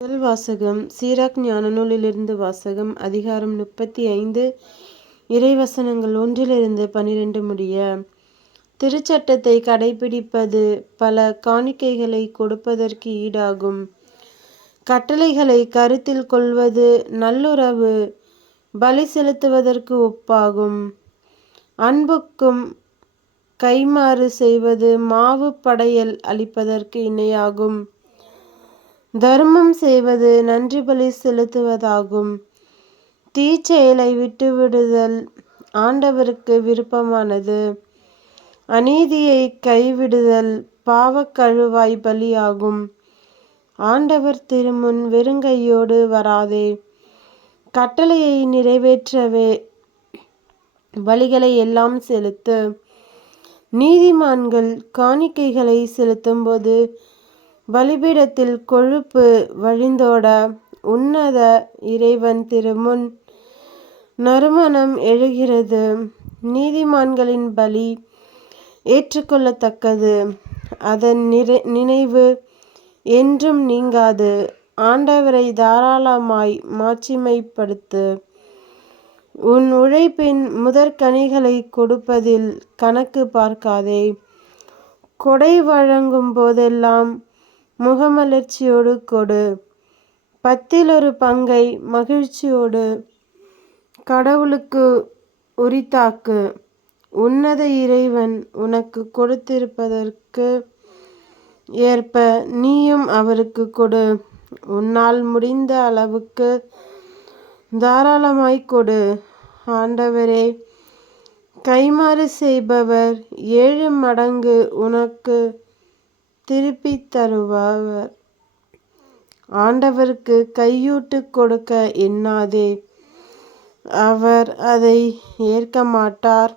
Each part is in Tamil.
முதல் வாசகம் சீராக் ஞான நூலிலிருந்து வாசகம். அதிகாரம் 35 இறைவசனங்கள் 1-12 முடிய. திருச்சட்டத்தை கடைப்பிடிப்பது பல காணிக்கைகளை கொடுப்பதற்கு ஈடாகும். கட்டளைகளை கருத்தில் கொள்வது நல்லுறவு பலி செலுத்துவதற்கு ஒப்பாகும். அன்புக்கும் கைமாறு செய்வது மாவு படையல் அளிப்பதற்கு இணையாகும். தர்மம் செய்வது நன்றி பலி செலுத்துவதாகும். தீச்செயலை விட்டுவிடுதல் ஆண்டவருக்கு விருப்பமானது. அநீதியை கைவிடுதல் பாவக்கழுவாய் பலியாகும். ஆண்டவர் திருமுன் வெறுங்கையோடு வராதே. கட்டளையை நிறைவேற்றவே பலிகளை எல்லாம் செலுத்து. நீதிமான்கள் காணிக்கைகளை செலுத்தும்போது பலிபீடத்தில் கொழுப்பு வழிந்தோட உன்னத இறைவன் திருமுன் நறுமணம் எழுகிறது. நீதிமான்களின் பலி ஏற்றுக்கொள்ளத்தக்கது. அதன் நினைவு என்றும் நீங்காது. ஆண்டவரை தாராளமாய் மாட்சிமைப்படுத்து. உன் உழைப்பின் முதற்கனிகளை கொடுப்பதில் கணக்கு பார்க்காதே. கொடை வழங்கும் போதெல்லாம் முகமலர்ச்சியோடு கொடு. 10 பங்கை மகிழ்ச்சியோடு கடவுளுக்கு உரித்தாக்கு. உன்னத இறைவன் உனக்கு கொடுத்திருப்பதற்கு ஏற்ப நீயும் அவருக்கு கொடு. உன்னால் முடிந்த அளவுக்கு தாராளமாய் கொடு. ஆண்டவரே, கைமாறு செய்பவர் 7 மடங்கு உனக்கு திருப்பித் தருவார். ஆண்டவருக்கு கையூட்டு கொடுக்க எண்ணாதே. அவர் அதை ஏற்க மாட்டார்.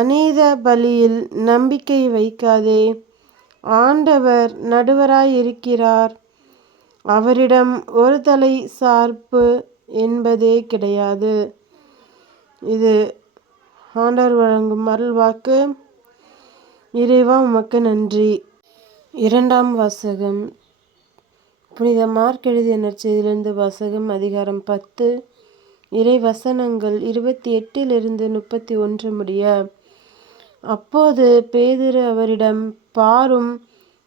அநீத பலியில் நம்பிக்கை வைக்காதே. ஆண்டவர் நடுவராய் இருக்கிறார். அவரிடம் ஒரு தலை சார்பு என்பதே கிடையாது. இது ஆண்டவர் வழங்கும் அருள்வாக்கு. இறைவா, உமக்கு நன்றி. இரண்டாம் வாசகம் புனித மார்க் எழுதிய நற்செய்தியிலிருந்து வாசகம். அதிகாரம் 10 இறை வசனங்கள் 28-31 முடிய. அப்போது பேதுரு அவரிடம், பாரும்,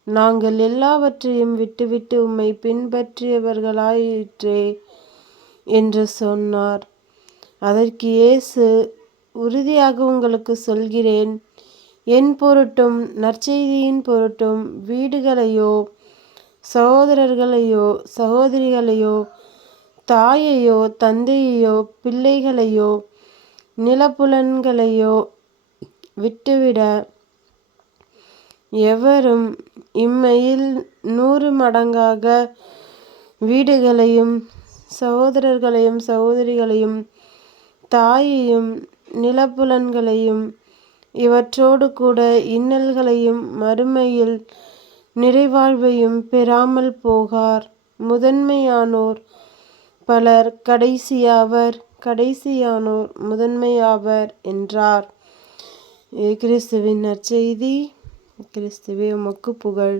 நாங்கள் எல்லாவற்றையும் விட்டுவிட்டு உம்மை பின்பற்றியவர்களாயிற்றே என்று சொன்னார். அதற்கு இயேசு, உறுதியாக உங்களுக்கு சொல்கிறேன், என் பொருட்டும் நற்செய்தியின் பொருட்டும் வீடுகளையோ சகோதரர்களையோ சகோதரிகளையோ தாயையோ தந்தையையோ பிள்ளைகளையோ நிலப்புலன்களையோ விட்டுவிட எவரும் இம்மையில் 100 மடங்காக வீடுகளையும் சகோதரர்களையும் சகோதரிகளையும் தாயையும் நிலப்புலன்களையும் இவற்றோடு கூட இன்னல்களையும் மறுமையில் நிறைவாழ்வையும் பெறாமல் போகார். முதன்மையானோர் பலர் கடைசியாவர், கடைசியானோர் முதன்மையாவர் என்றார். கிறிஸ்துவின் நற்செய்தி. கிறிஸ்துவே, உமக்கு புகழ்.